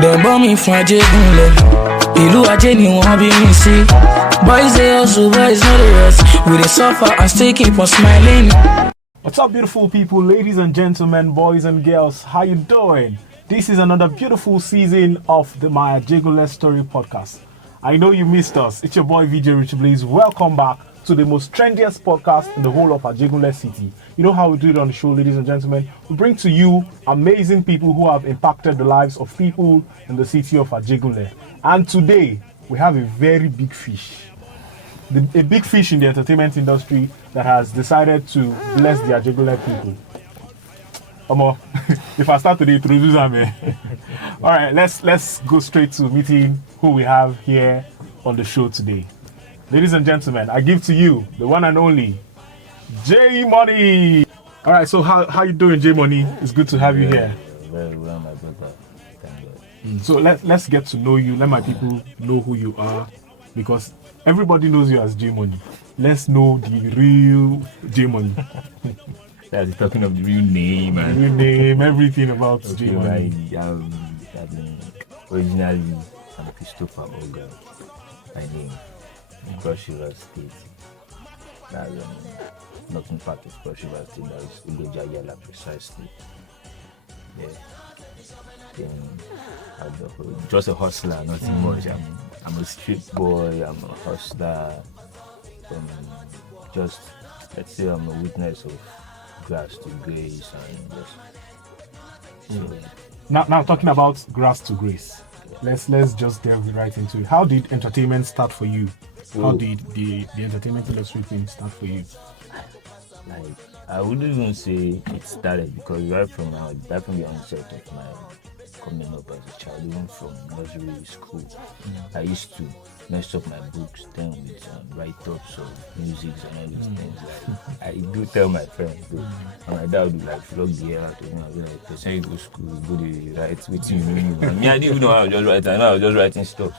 Dem born me from Ajegunle. Ìlú Ajé ni wọ́n bí mi sí. Boys dey hustle, boys no dey rest. We dey suffer and still keep on smiling. What's up, beautiful people, ladies and gentlemen, boys and girls? How you doing? This is another beautiful season of the My Ajegunle Story podcast. I know you missed us. It's your boy VJ RICHYBLAZE. Welcome back to the most trendiest podcast in the whole of Ajegunle City. You know how we do it on the show, ladies and gentlemen. We bring to you amazing people who have impacted the lives of people in the city of Ajegunle. And today, we have a very big fish. A big fish in the entertainment industry that has decided to bless the Ajegunle people. Omo, if I start to introduce them, all right, let's go straight to meeting who we have here on the show today. Ladies and gentlemen, I give to you the one and only JAYMONI. All right, so how you doing, JAYMONI? It's good to have you here. Very well, my brother. Thank God. So let's get to know you. Let my people know who you are, because everybody knows you as JAYMONI. Let's know the real JAYMONI. That's talking of the real name. Real name, everything about Okay, JAYMONI. Originally, I'm Christopher Oga by name. Cross River State. That's nothing part of Cross River State. That's Ugojayala precisely. Yeah. Then I'm just a hustler, nothing much. I'm a street boy. I'm a hustler. Just let's say I'm a witness of grass to grace and just. So, Now talking about grass to grace. Let's just delve right into it. How did entertainment start for you? How did the entertainment industry thing start for you? Like, I wouldn't even say it started, because right from the onset of my coming up as a child, even from nursery school, I used to mess up my books then with write-ups of music and all these things. Like, I do tell my friends, though, and my dad would like flog the air out of me. I'd be like, "Person, you go to school, go to write with you." And me, I didn't even know how I was just writing. I know I was just writing stuff.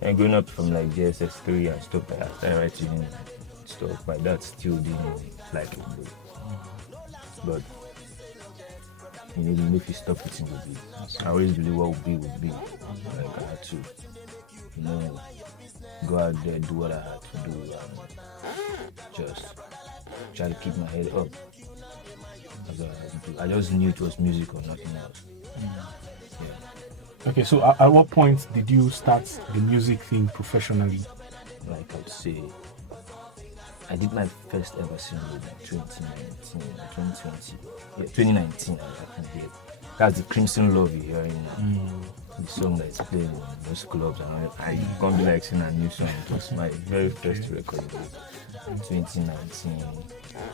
And growing up from like JSS3 and stuff like that, I started writing stuff. My dad still didn't like it, but you know, even if you stop eating the beat, I always believe what would be. Like, I had to, you know, go out there, do what I had to do, and just try to keep my head up. I just knew it was music or nothing else. Yeah. Okay, so at what point did you start the music thing professionally? Like, I would say, I did my first ever single in 2019. Yeah, 2019, I can hear. That's the Crimson Love you're hearing now. The song that's playing in most clubs, and I can't be like singing a new song. It was my very first record in 2019,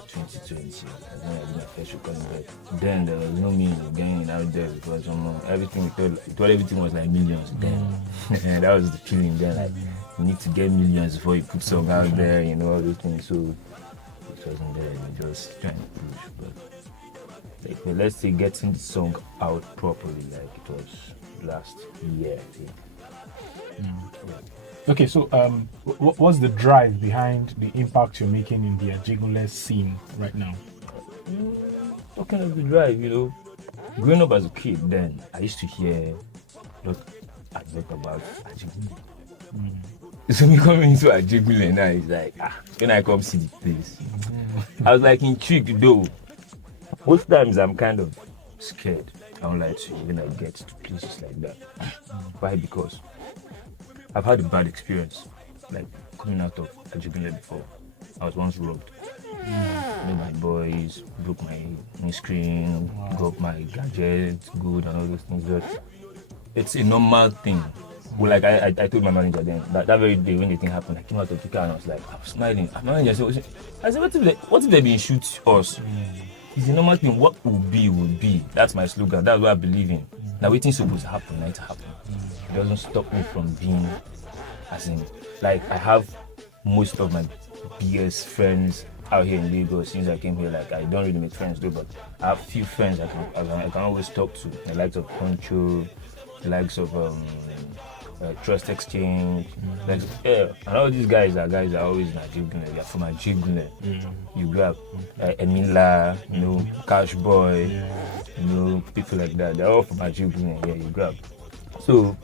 2020. I did my first recording, but then there was no music going out there, because everything we thought everything was like millions then. And that was the feeling then, like, you need to get millions before you put song out there, you know, all those things. So it wasn't there, we just trying to push. But like, let's say getting the song out properly, like it was last year, I think. Okay, so what's the drive behind the impact you're making in the Ajegunle scene right now? Talking of the drive, you know, growing up as a kid, then I used to hear a lot about Ajegunle. So me coming into Ajegunle now, it's like, when I come see the place, I was like intrigued though. Most times I'm kind of scared. I don't like to when I get to places like that. Why? Because I've had a bad experience, like coming out of Ajegunle before. I was once robbed. My boys broke my screen, got my gadgets, good and all those things. But it's a normal thing. Well, like I told my manager then that very day when the thing happened, I came out of the car and I was like, I was smiling. My manager said, I said, what if they been shoot us? It's a normal thing. What will be. That's my slogan. That's what I believe in. Now, waiting supposed to happen, it happen. It doesn't stop me from being, as in, like, I have most of my biggest friends out here in Lagos since I came here. Like, I don't really make friends though, but I have few friends I can always talk to. The likes of Poncho, the likes of Trust Exchange, and all these guys are always in Ajegunle. They're from Ajegunle. You grab Emila, you know, Cash Boy, you know, people like that. They're all from Ajegunle. Yeah, you grab. So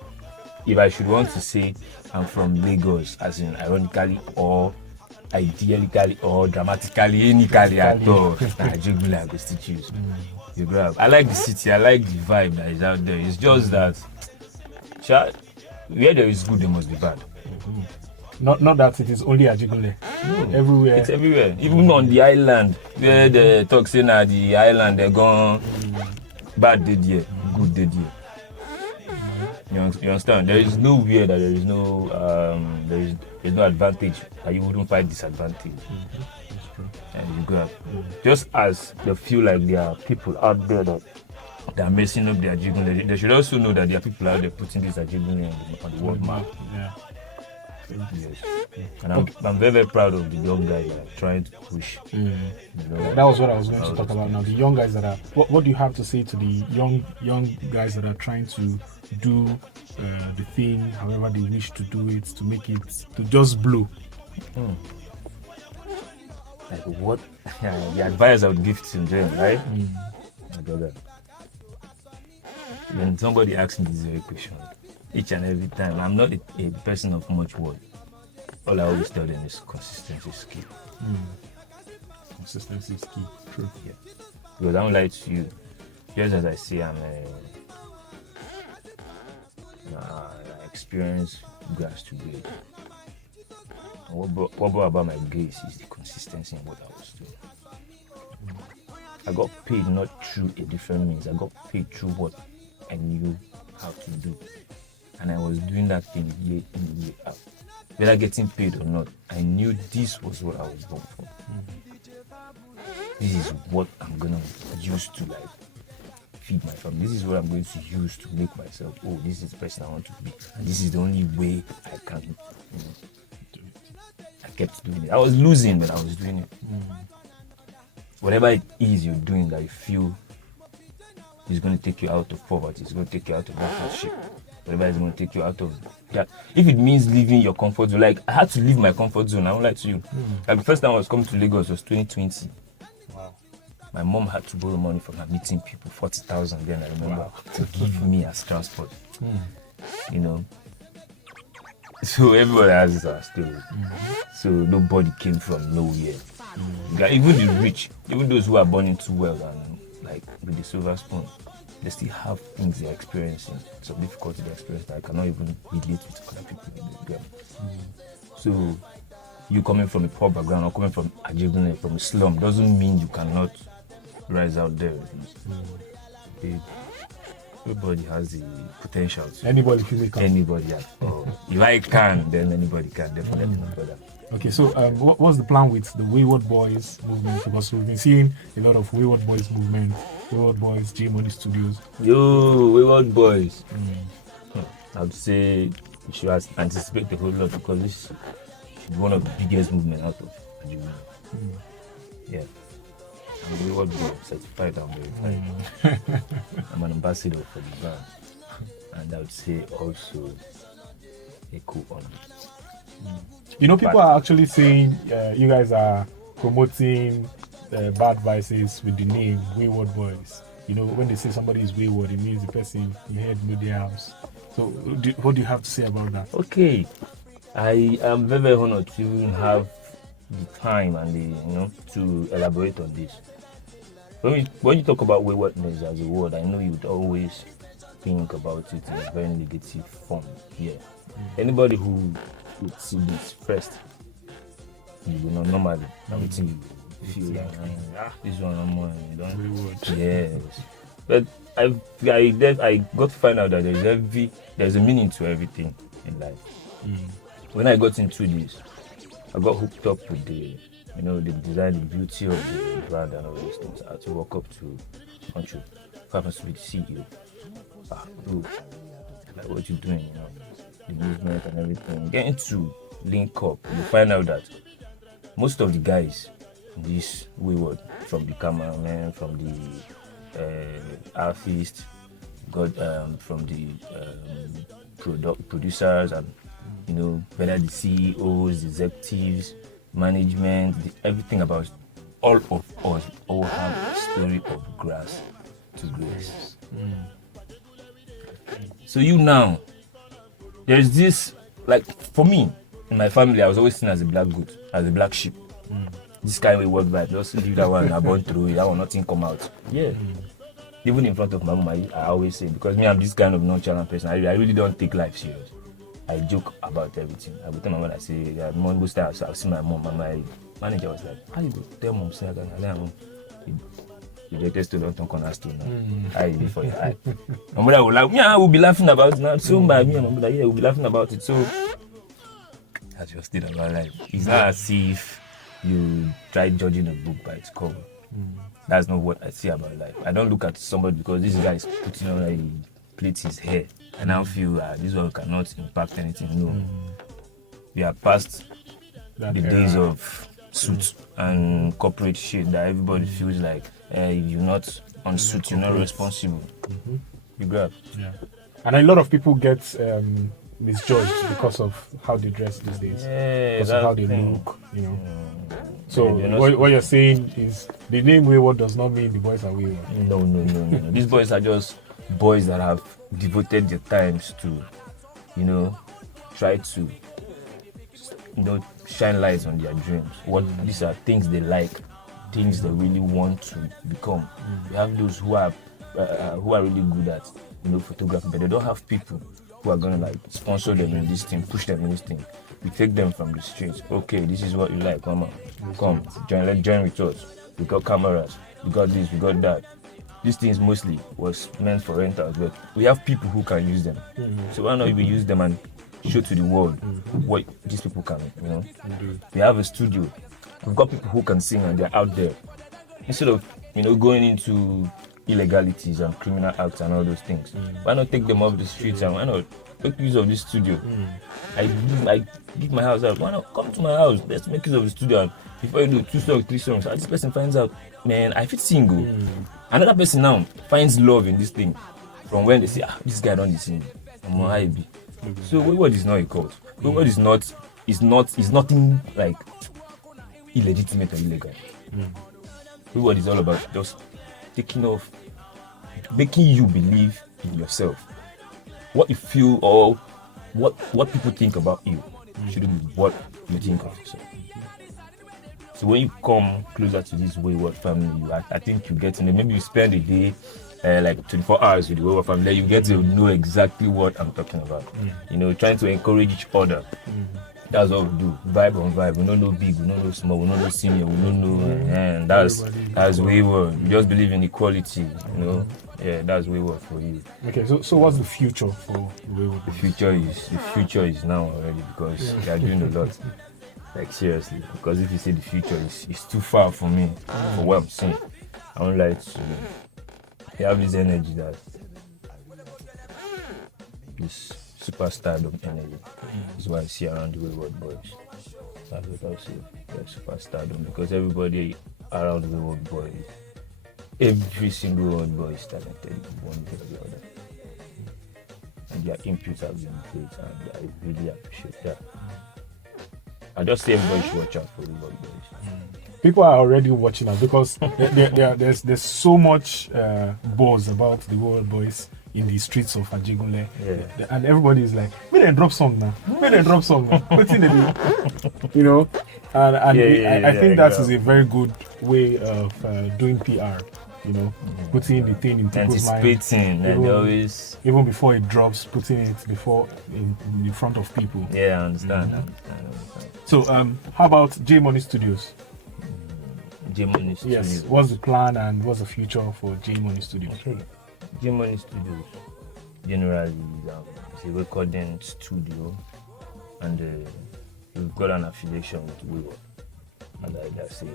if I should want to say I'm from Lagos, as in ironically or ideally or dramatically, anycally at all, Ajegunle I go still choose. You grab. I like the city, I like the vibe that is out there. It's just that where there is good, there must be bad. Not that it is only Ajegunle. Everywhere. It's everywhere. Even on the island, where the talk say na the island they're gone bad did here, good did here. You understand? There is nowhere that there is no there's no advantage and you wouldn't find disadvantage. That's true. And you grab. Just as they feel like there are people out there that are messing up their Ajegunle, they should also know that there are people out there putting this Ajegunle on the world map. Yeah. Yes. And I'm very, very proud of the young guys that are trying to push. You know, That was what I was going to talk about now. The young guys that are. What do you have to say to the young guys that are trying to do the thing, however they wish to do it, to make it to just blow? Like what the advice I would give to them, right? My brother. When somebody asks me this very question, each and every time, I'm not a person of much word. All I always tell them is consistency is key. Consistency is key. True. Yeah. Because I don't like to, just as I say, I'm experienced grass to grade. And what brought about my grace is the consistency in what I was doing. I got paid not through a different means. I got paid through what I knew how to do. And I was doing that thing year in, year out. Whether getting paid or not, I knew this was what I was born for. This is what I'm gonna use to like feed my family. This is what I'm going to use to make myself, oh, this is the person I want to be. And this is the only way I can, you know. I kept doing it. I was losing, but I was doing it. Whatever it is you're doing that you feel is going to take you out of poverty, it's going to take you out of that hardship. Whatever is going to take you out of that. If it means leaving your comfort zone, like I had to leave my comfort zone, I won't lie to you. Like the first time I was coming to Lagos was 2020. Wow. My mom had to borrow money from her meeting people, 40,000 then I remember, to give me as transport. You know. So everybody has this story. So nobody came from nowhere. Like, even the rich, even those who are born into wealth and like with the silver spoon, they still have things they're experiencing, some difficulty they experience that I cannot even relate with other people. So you coming from a poor background or coming from Ajegunle, from a slum, doesn't mean you cannot rise out there. Everybody has the potential to. Anybody can become. Anybody at all. If I can, then anybody can, definitely my brother. Okay, so what's the plan with the Wayward Boys movement? Because we've been seeing a lot of Wayward Boys movement, Wayward Boys, JAYMONI Studios. Yo, Wayward Boys. I would say you should anticipate a whole lot because this is one of the biggest movements out of Ajegunle. Yeah. I'm Wayward Boy, certified and verified. I'm an ambassador for the brand. And I would say also a co-owner. You know, people are actually saying you guys are promoting bad vices with the name Wayward Boys. You know, when they say somebody is wayward, it means the person in head know their house. So, what do you have to say about that? Okay, I am very, very honored to even have the time and the to elaborate on this. When you talk about waywardness as a word, I know you would always think about it in a very negative form. Yeah, anybody who would see this first, you will not normally everything you feel like this one I'm more yes. But I got to find out that there's a meaning to everything in life. When I got into this, I got hooked up with the design, the beauty of the brand and all those things. I had to walk up to Control, who happens to be the CEO. Bro, like what you doing, the movement and everything. Getting to link up, you find out that most of the guys in this wayward, from the cameraman, from the artist, from the producers, and whether the CEOs, the executives, management, everything about all of us all have a story of grass to grace. So you now, there's this, like, for me, in my family, I was always seen as a black goat, as a black sheep. This kind of work vibe, just leave that one, I born through it, that one, nothing come out. Yeah. Even in front of my mom, I always say, because me, I'm this kind of nonchalant person, I really don't take life serious. I joke about everything. I would tell my mother, I say, yeah, mom go start, so I'll see my mom, and my manager was like, how you go tell mom, say, I got the latest to don't talk on us too now. I be for your eye. My mother will laugh, yeah, we'll be laughing about it now. So by me and my mother, yeah, we'll be laughing about it. So that's just state of our life. It's not as if you try judging a book by its cover. That's not what I see about life. I don't look at somebody because this guy is putting on a plate his hair and I feel this one cannot impact anything. No. We are past the days of suits and corporate shit that everybody feels like if you're not on suit, you're not responsible. You grab. Yeah. And a lot of people get misjudged because of how they dress these days. Yeah, because of how they look, you know. So what you're saying is the name wayward does not mean the boys are wayward. No. These boys are just boys that have devoted their times to, try to, shine lights on their dreams. These are things they like, things they really want to become. We have those who are really good at, photography, but they don't have people who are gonna sponsor them in this thing, push them in this thing. We take them from the streets. Okay, this is what you like, come join with us. We got cameras, we got this, we got that. These things mostly was meant for rentals, but we have people who can use them. So why not we use them and show to the world what these people can, We have a studio. We've got people who can sing and they're out there. Instead of, going into illegalities and criminal acts and all those things. Why not take them off the streets and why not make use of this studio? I give my house out. Why not come to my house? Let's make use of the studio. And before you do 2 songs, 3 songs, this person finds out, man, I fit single. Another person now finds love in this thing from when they say, this guy don't sing. I'm on high B. So wayward is not a cult. Wayward is nothing like illegitimate or illegal. Wayward is all about just taking off, making you believe in yourself. What you feel or what people think about you shouldn't be what you think of yourself. So when you come closer to this wayward family, I think you get to know, maybe you spend a day, like 24 hours with the wayward family, you get to know exactly what I'm talking about. Trying to encourage each other. That's what we do. Vibe on vibe. We don't know big, we don't know small, we don't know senior, we don't know. That's wayward. We just believe in equality. Yeah, that's wayward for you. Okay, so what's the future for wayward? The future is now already because they are doing a lot. Like seriously, because if you say the future is too far for me, for what I'm saying, I don't like to. They have this energy this superstardom energy. Is what I see around the wayward boys. That's what I see. They're superstardom because everybody around the wayward boys, every single wayward boy is talented one way or the other. And their inputs have been great and I really appreciate that. I just say everybody should watch out for the wayward boys. People are already watching us because there's so much buzz about the wayward boys in the streets of Ajegunle. And everybody is like, may they drop song now. What's in the And I think that is a very good way of doing PR. Putting the thing in people's mind. Anticipating, even before it drops, putting it in front of people. Yeah, I understand. So, how about JAYMONI Studios? JAYMONI Studios. Yes. What's the plan and what's the future for JAYMONI Studios? Okay. JAYMONI Studios generally is a recording studio, and we've got an affiliation with wayward. And I say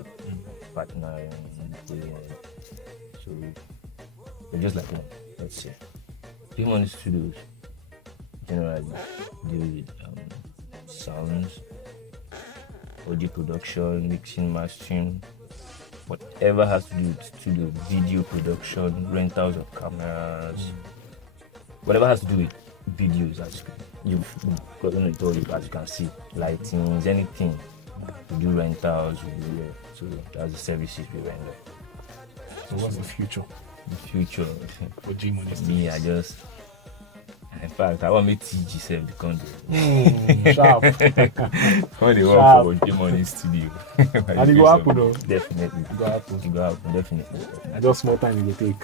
partnering. So we're just like let's say JAYMONI Studios generally deal with sounds, audio production, mixing, mastering, whatever has to do with studio, video production, rentals of cameras, whatever has to do with videos. As you've gotten it all, as you can see, lightings, anything. We do rentals, so that's the services we render. So what's the future? The future for JAYMONI Studios? Me, I just In fact, I want me TG self become Sharp. when they work for JAYMONI studio. And it go happen though. Definitely. It go happen. It go happen, definitely. And just more time it will take.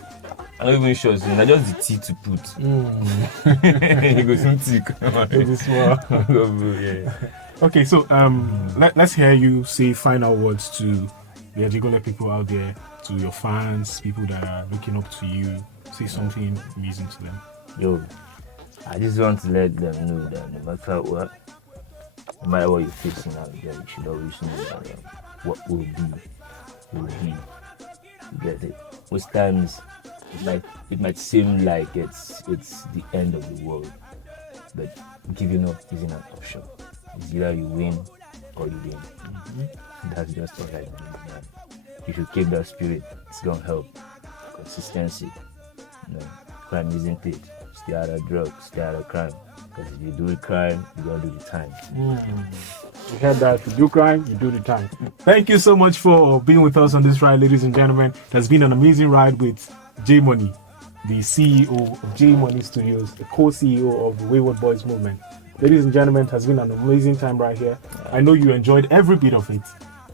I'm not even sure, so not just the tea to put. It goes in thick. It is small. Yeah. Okay, so let's hear you say final words to the Ajegunle people out there, to your fans, people that are looking up to you. Say something amazing to them. Yo, I just want to let them know that no matter what you're facing out there, you should always know that what will be. You get it? Most times, it might seem like it's the end of the world, but giving up isn't an option. It's either you win or you win. That's just all I know, man. You should keep that spirit. It's gonna help. Consistency. Crime isn't it. Stay out of drugs, stay out of crime. Because if you do the crime, you gotta do the time. You heard that. If you do crime, you do the time. Thank you so much for being with us on this ride, ladies and gentlemen. It has been an amazing ride with JAYMONI, the CEO of JAYMONI Studios, the co-CEO of the Wayward Boys movement. Ladies and gentlemen, it has been an amazing time right here. I know you enjoyed every bit of it.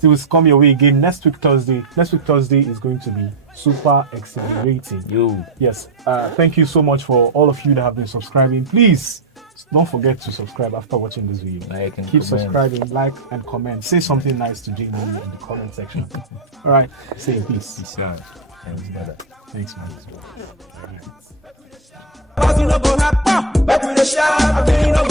It will come your way again next week, Thursday. Next week, Thursday is going to be super exhilarating. Yo. Yes. Thank you so much for all of you that have been subscribing. Please don't forget to subscribe after watching this video. Keep subscribing, like, and comment. Say something nice to JAYMONI in the comment section. All right. Say peace. Peace out. Thanks, brother. Thanks, man. All right.